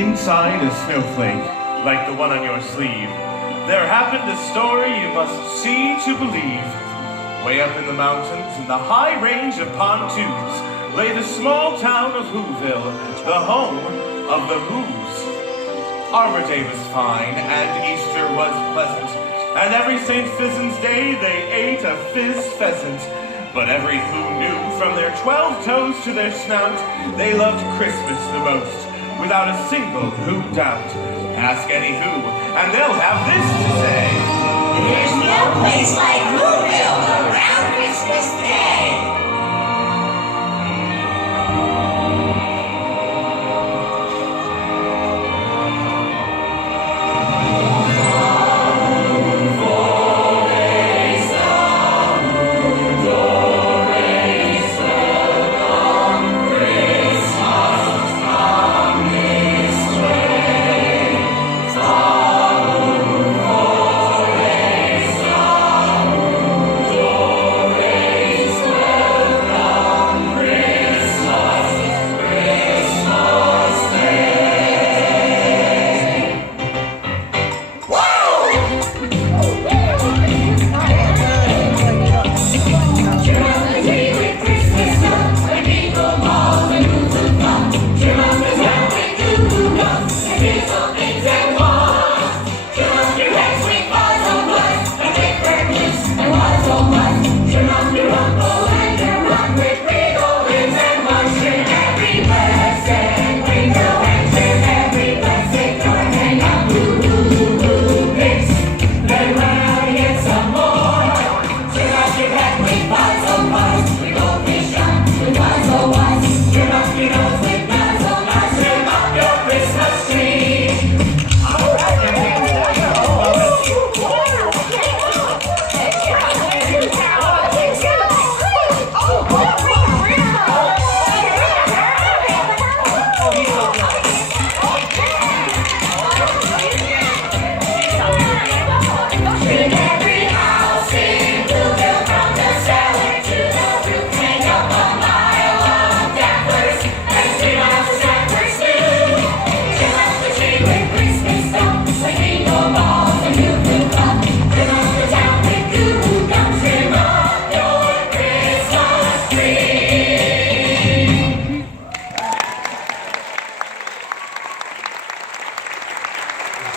Inside a snowflake, like the one on your sleeve, there happened a story you must see to believe. Way up in the mountains, in the high range of pontoons, lay the small town of Whoville, the home of the Whos. Arbor Day was fine, and Easter was pleasant, and every St. Fizzan's Day they ate a fizz pheasant. But every Who knew, from their 12 toes to their snout, they loved Christmas the most, without a single Who doubt. Ask any Who, and they'll have this to say: there's no place like Whoville around Christmas Day.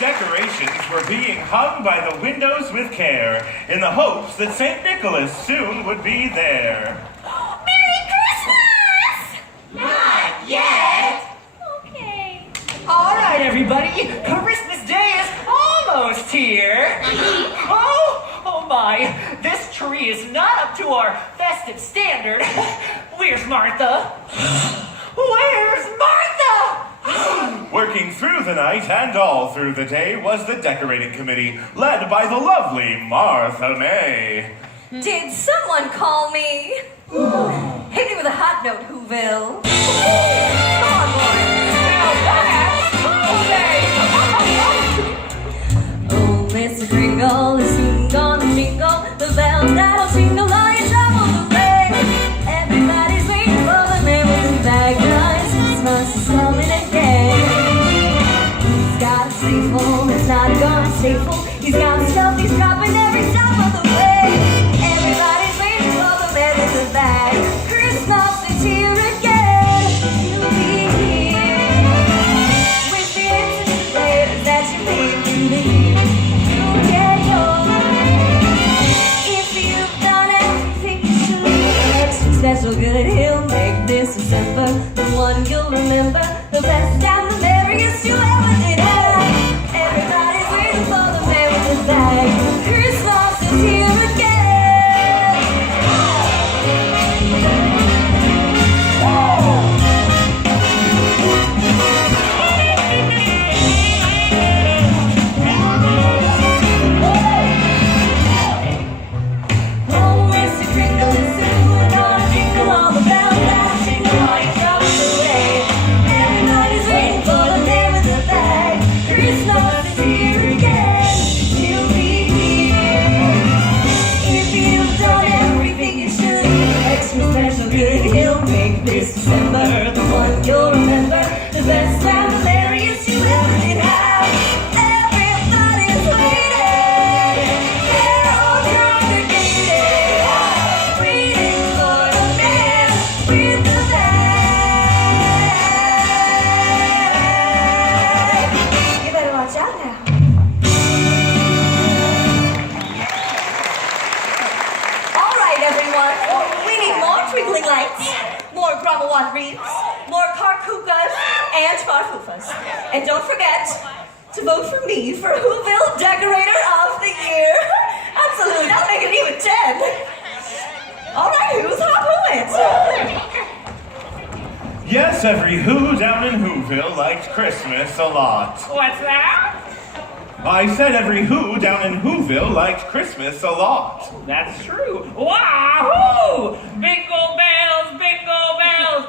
Decorations were being hung by the windows with care, in the hopes that St. Nicholas soon would be there. Merry Christmas! Not yet. Okay. All right, everybody. Christmas Day is almost here. Oh my. This tree is not up to our festive standard. Where's Martha? Where's Martha? Working through the night and all through the day was the decorating committee, led by the lovely Martha May. Did someone call me? Hit me with a hot note, Whoville. Come on, boys. Now that's okay. Oh, Mr. Kringle is soon gonna jingle the bells that'll jingle all your troubles away. Everybody's waiting for the man with the bag, guys. Christmas is coming again. He's got a staple, it's not gonna stay full. He's got stuff he's dropping every step of the way. Everybody's waiting for the man with the bag. Christmas is here again. He'll be here with the answers to letters that you need to leave. You'll get yours if you've done everything you should. Extra special good, he'll make this December the one you'll remember, the best and the merriest you ever did have. Everybody's waiting for the man with the bag. Christmas is here again. Oh, Mr. Kringle is soon gonna jingle all the bells that'll jingle all your troubles away. Everybody's waiting for the man with the bag. Christmas is here again. He'll be here if you've done everything you should. Extra special good, he'll make this December the one you'll remember, the best and the merriest you more Grommelwad Reeves, more Carcucas, and Farfufas. And don't forget to vote for me for Whoville Decorator of the Year. Absolutely, that'll make it even 10. All right, who's hot who? Yes, every Who down in Whoville liked Christmas a lot. What's that? I said every Who down in Whoville liked Christmas a lot. That's true. Wahoo! Bingo bells, bingo bells.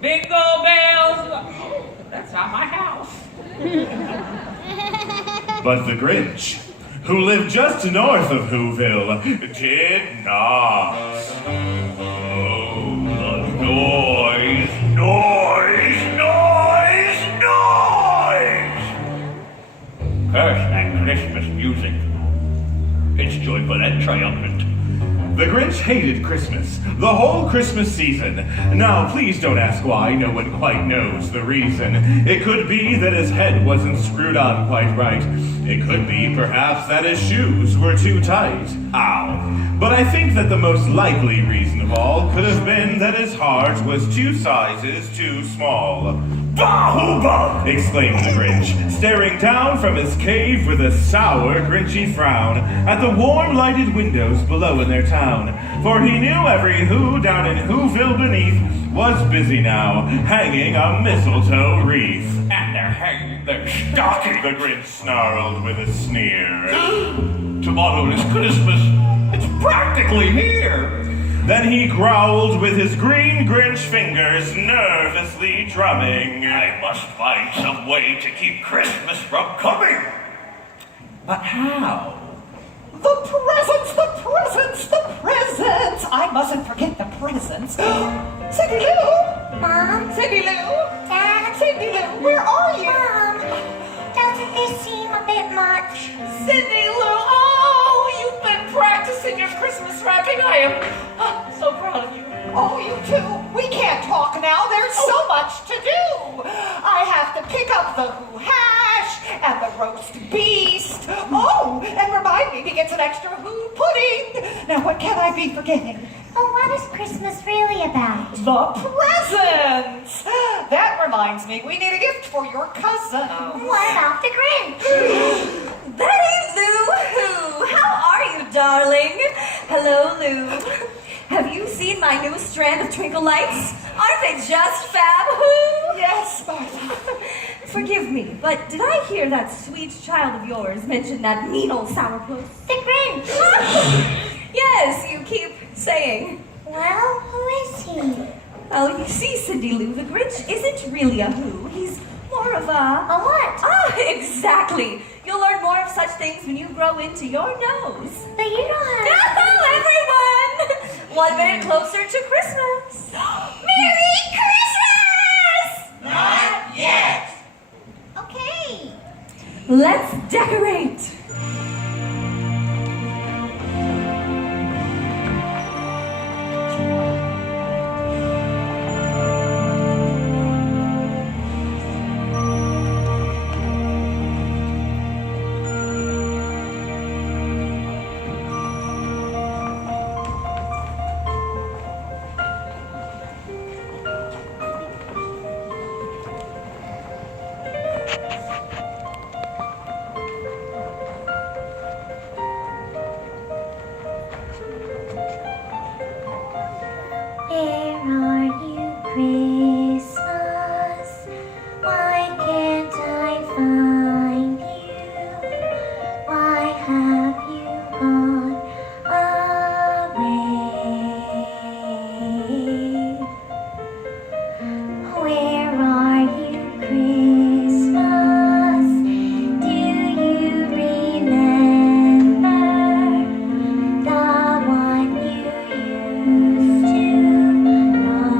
Bingo bells. Oh, that's not my house. But the Grinch, who lived just north of Whoville, did not. Oh, the noise, noise, noise, noise! Curse that Christmas music. It's joyful and triumphant. The Grinch hated Christmas, the whole Christmas season. Now, please don't ask why, no one quite knows the reason. It could be that his head wasn't screwed on quite right. It could be, perhaps, that his shoes were too tight. Ow. But I think that the most likely reason of all could have been that his heart was 2 sizes too small. Bah-hoo-bah! Exclaimed the Grinch, staring down from his cave with a sour, Grinchy frown at the warm lighted windows below in their town. For he knew every Who down in Whoville beneath was busy now, hanging a mistletoe wreath. And they're hanging their stockings. The Grinch snarled with a sneer. Tomorrow is Christmas. It's practically here. Then he growled with his green Grinch fingers nervously drumming. I must find some way to keep Christmas from coming. But how? The presents, the presents, the presents! I mustn't forget the presents. Cindy Lou! Mom? Cindy Lou! Dad? Cindy Lou, where are you? Mom, doesn't this seem a bit much? Cindy Lou, oh, you've been practicing your Christmas wrapping. I am so proud of you. Oh, you too. We can't talk now. There's so much to do. I have to pick up the Who hash and the roast beast. Oh, and remind me to get some extra Who pudding. Now, what can I be forgetting? Oh, what is Christmas really about? The presents! That reminds me, we need a gift for your cousin. What about the Grinch? Betty Lou Who, how are you, darling? Hello, Lou. Have you seen my new strand of twinkle lights? Aren't they just fab, Who? Yes, Martha. Forgive me, but did I hear that sweet child of yours mention that mean old sourpuss? The Grinch. Yes, you keep saying. Well, who is he? Oh, you see, Cindy Lou, the Grinch isn't really a Who. He's more of a... A what? Ah, exactly. You'll learn more of such things when you grow into your nose. But you don't have... Hello, everyone! 1 minute closer to Christmas. Merry Christmas! Not yet. Okay. Let's decorate. Where are you, Christmas? Why can't I find you? Why have you gone away? Where are you, Christmas? Do you remember the one you used to know?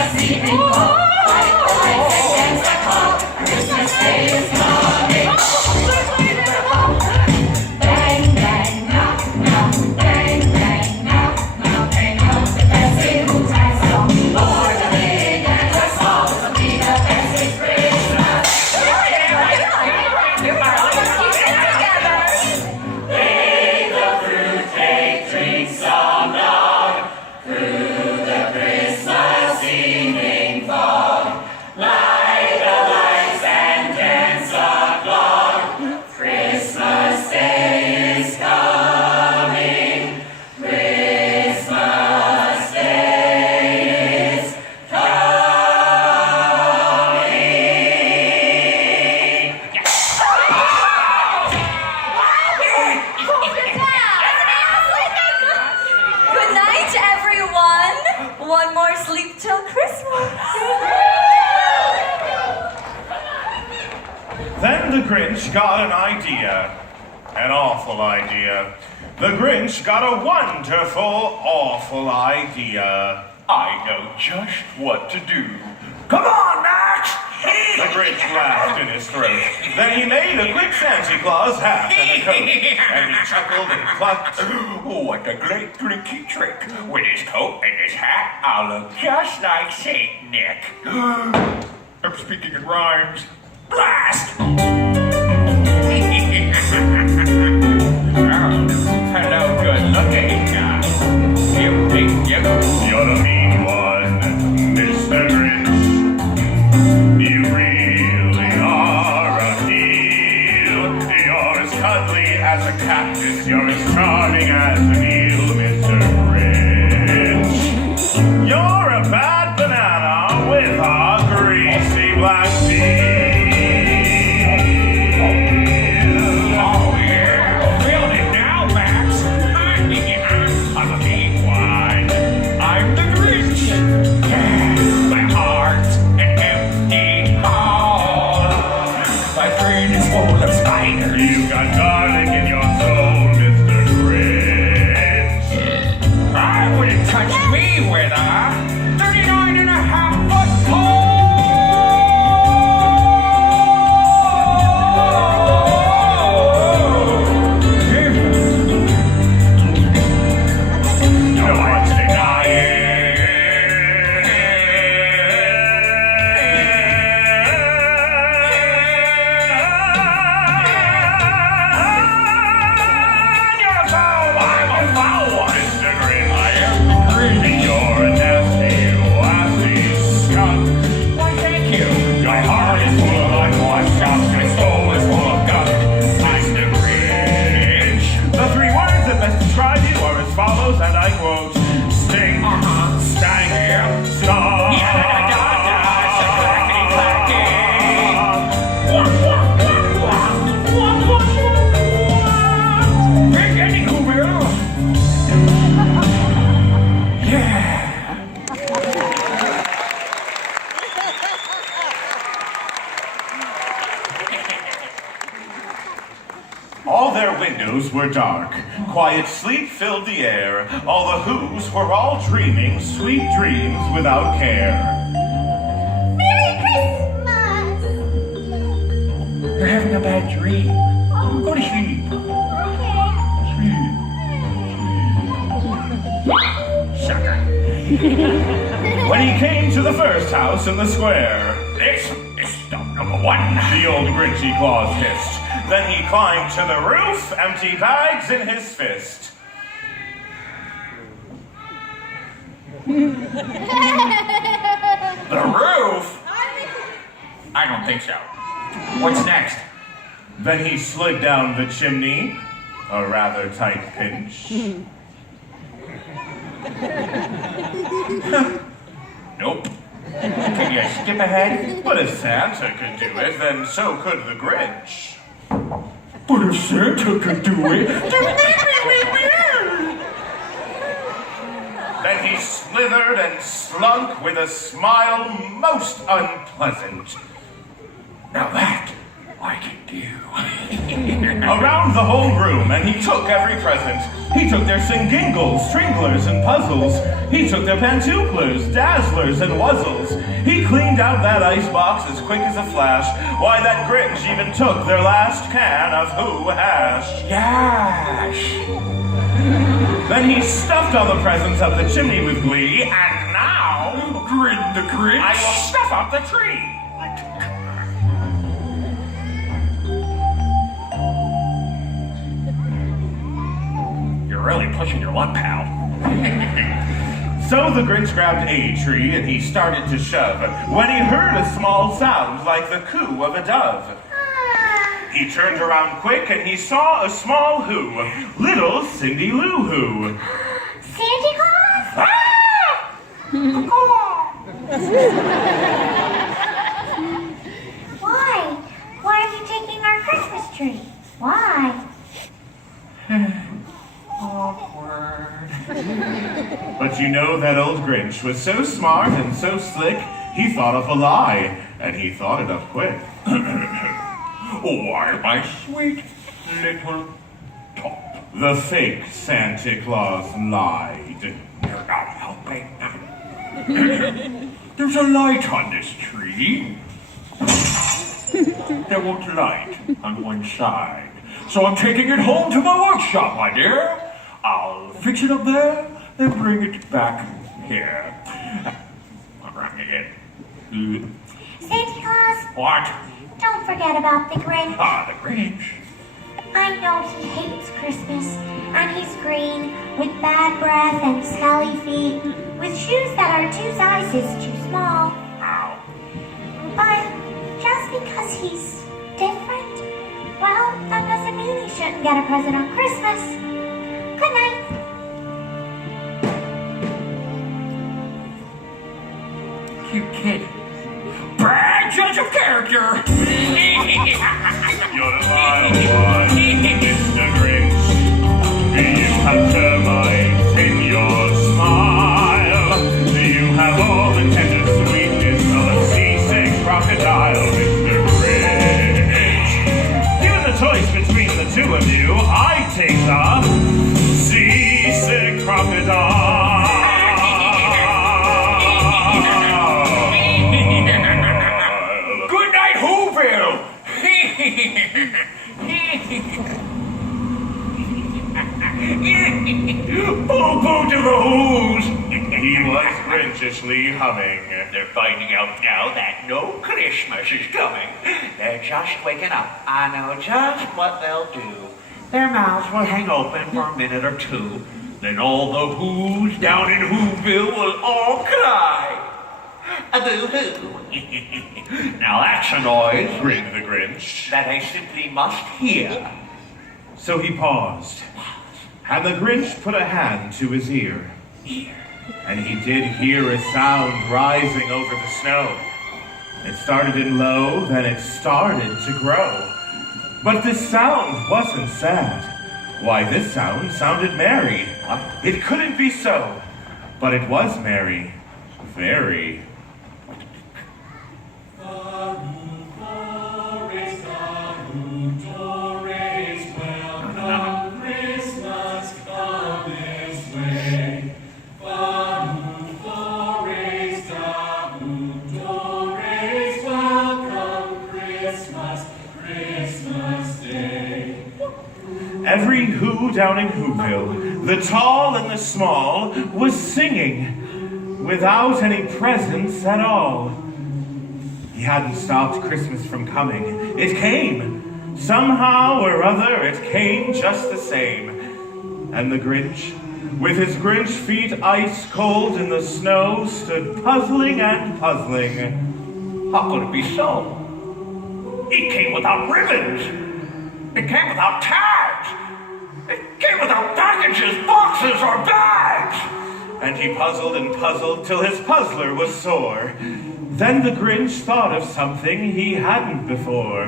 Christmas evening fall. Light the lights and dance the clock. Christmas Day is coming. Bang, bang, knock, knock. Bang, bang, knock, knock. Hang out the best Yuletide song. For the big and the small, will be the bestest Christmas. May the fruit take drinks some love through the Christmas evening fog. Light the lights and dance the clock. Christmas Day is coming. Christmas Day is Good night, everyone. One more sleep till Christmas. Then the Grinch got an idea. An awful idea. The Grinch got a wonderful, awful idea. I know just what to do. Come on, Max! The Grinch laughed in his throat. Then he made a quick Santa Claus hat and a coat. And he chuckled and clucked. What a great Grinky trick. With his coat and his hat, I'll look just like Saint Nick. I'm speaking in rhymes. Blast! Hello, good looking guy. You think you... You're the mean one, Mr. Grinch. You really are a heel. You're as cuddly as a cactus. You're as charming as an eel, Mr. Grinch. You're a bad banana with a greasy black peel. Oh, yeah. Feel it now, Max. I'm a mean one. I'm the Grinch. My heart's an empty hole. My brain is full of spiders. You got garlic in your soul, Mr. Grinch. I wouldn't touch me with a 39.5-foot pole. No one's denying. You're a foul. I'm a foul one. Mr. Grinch. I am the Grinch. You're a nasty, wassy skunk. Why, thank you. Your heart is full of unwashed junk. My soul is full of gunk. Mr. Grinch. The three words that best describe you are as follows, and I quote: stink, stank, stunk. Big Eddie Hoover. Yeah. All their windows were dark. Quiet sleep filled the air. All the Who's were all dreaming sweet dreams without care. Merry Christmas! You're having a bad dream. Go to sleep. Sleep. Sucker. When he came to the first house in the square, This is stop number one. the old Grinchy Claus hissed. Then he climbed to the roof, empty bags in his fist. The roof? I don't think so. What's next? Then he slid down the chimney, a rather tight pinch. Nope. Can you skip ahead? But if Santa could do it, then so could the Grinch. But if Santa could do it, Then he slithered and slunk with a smile most unpleasant. now that I can do. Around the whole room, and he took every present. He took their singingles, stringlers, and puzzles. He took their pantuflers, dazzlers, and wuzzles. He cleaned out that icebox as quick as a flash. Why, that Grinch even took their last can of Who hash. Yash! Then he stuffed all the presents up the chimney with glee, And now, Grin the Grinch, I will stuff up the tree. You're really pushing your luck, pal. So the Grinch grabbed a tree and he started to shove when he heard a small sound like the coo of a dove. He turned around quick and he saw a small who, little Cindy Lou Who. Santa Claus? Why? Why are you taking our Christmas tree? Why? Awkward. But you know that old Grinch was so smart and so slick, he thought up a lie, and he thought it up quick. Why, my sweet little top. The fake Santa Claus lied. You're not helping. There's a light on this tree. There won't light on one side. So I'm taking it home to my workshop, my dear. I'll fix it up there, then bring it back here. I'll bring it in. Santa Claus, What? don't forget about the Grinch. Ah, the Grinch. I know he hates Christmas, and he's green, with bad breath and smelly feet, with shoes that are 2 sizes too small. Ow. But just because he's different, well, that doesn't mean he shouldn't get a present on Christmas. Good night. Cute kid. Bad judge of character. You're the wild one, Mr. Grinch. You have termites in your smile. You have all the tender sweetness of a seasick crocodile, Mr. Grinch. Given the choice between the two of you, I take the seasick crocodile. Good night, Whoville. Boo-boo to the Who's! He was Grinchishly humming. They're finding out now that no Christmas is coming. They're just waking up. I know just what they'll do. Their mouths will hang open for a minute or two. Then all the Who's down in Whoville will all cry. A boo-hoo. Now that's a noise Grinned the Grinch. that I simply must hear. So he paused, and the Grinch put a hand to his ear. And he did hear a sound rising over the snow. It started in low, then it started to grow. But this sound wasn't sad. Why, this sound sounded merry. It couldn't be so, but it was merry. Very. Every Who down in Whoville, the tall and the small, was singing without any presents at all. He hadn't stopped Christmas from coming. It came. Somehow or other, it came just the same. And the Grinch, with his Grinch feet ice cold in the snow, stood puzzling and puzzling. How could it be so? It came without ribbons. It came without tags. It came without packages, boxes, or bags. And he puzzled and puzzled till his puzzler was sore. Then the Grinch thought of something he hadn't before.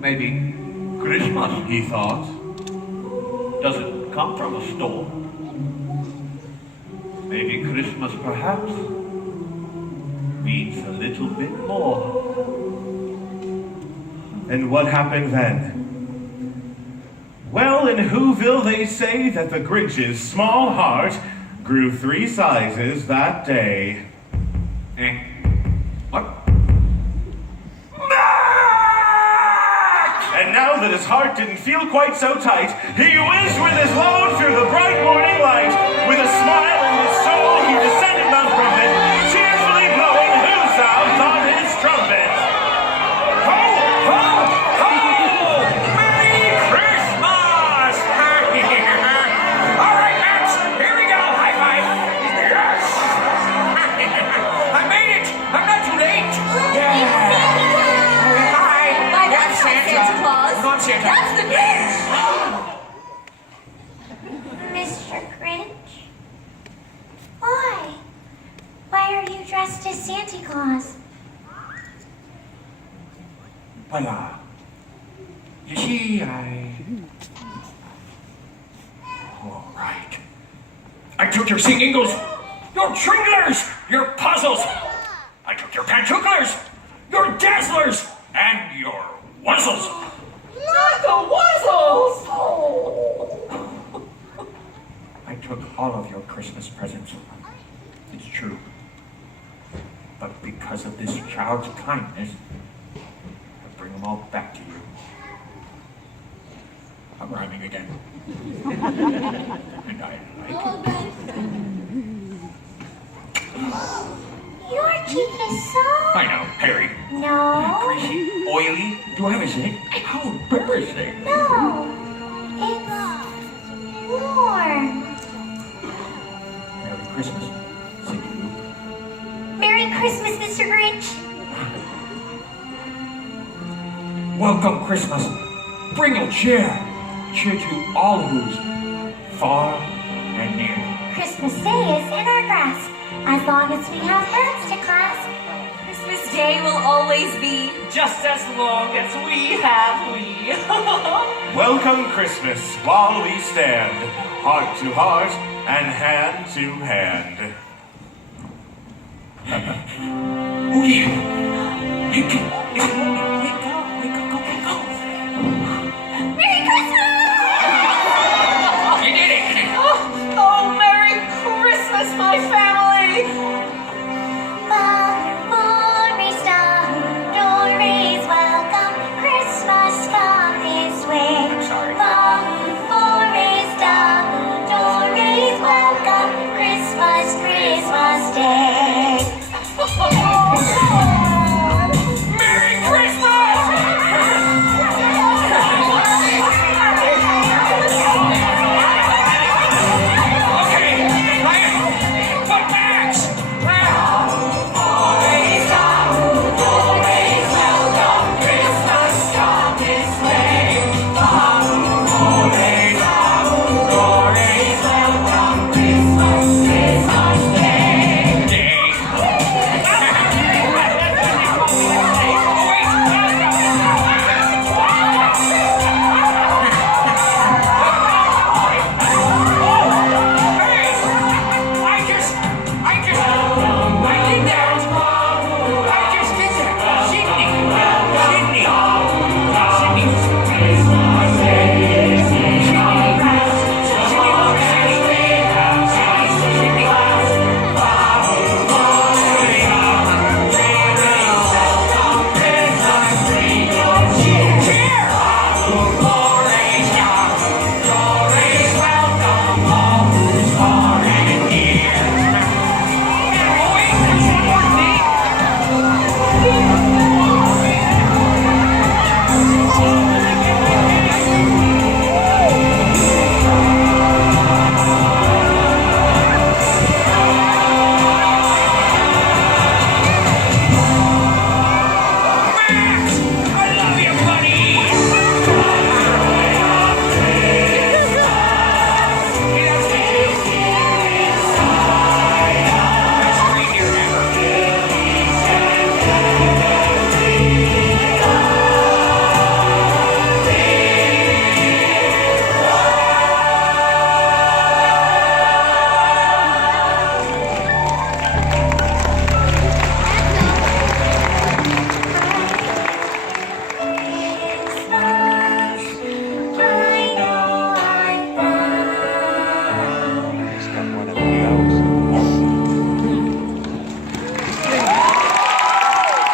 Maybe Christmas, He thought. doesn't come from a store. Maybe Christmas, perhaps, means a little bit more. And what happened then? Well, in Whoville they say that the Grinch's small heart grew 3 sizes that day. What? And now that his heart didn't feel quite so tight, he whizzed with his load through the bright morning light. With a smile in his soul, he descended Mount Crumpet, cheerfully blowing huzzahs on his trumpet. Ho, ho, ho! Merry Christmas! All right, Max, here we go. High five. Yes! I made it. I'm not too late. Yeah. Hi. Why, that's not Santa Claus. Not Santa. That's the Grinch. Mr. Grinch? Why? Why are you dressed as Santa Claus? Well, you see, all right. I took your singingles, your tringlers, your puzzles. I took your pantooklers, your dazzlers, and your wuzzles. Not the Wuzzles! I took all of your Christmas presents. It's true. But because of this child's kindness, I bring them all back to you. I'm rhyming again. And I like it. Your teeth is so... I know, hairy, No. greasy, oily. Do I have a say? How embarrassing. No. It's warm. Merry Christmas, Cindy Lou. Merry Christmas, Mr. Grinch. Welcome, Christmas. Bring your cheer. Cheer to all who's far and near. Christmas Day is in our grasp. As long as we have hands to clasp. Christmas Day will always be. Just as long as we have we. Welcome Christmas while we stand, heart to heart and hand to hand. Oh yeah.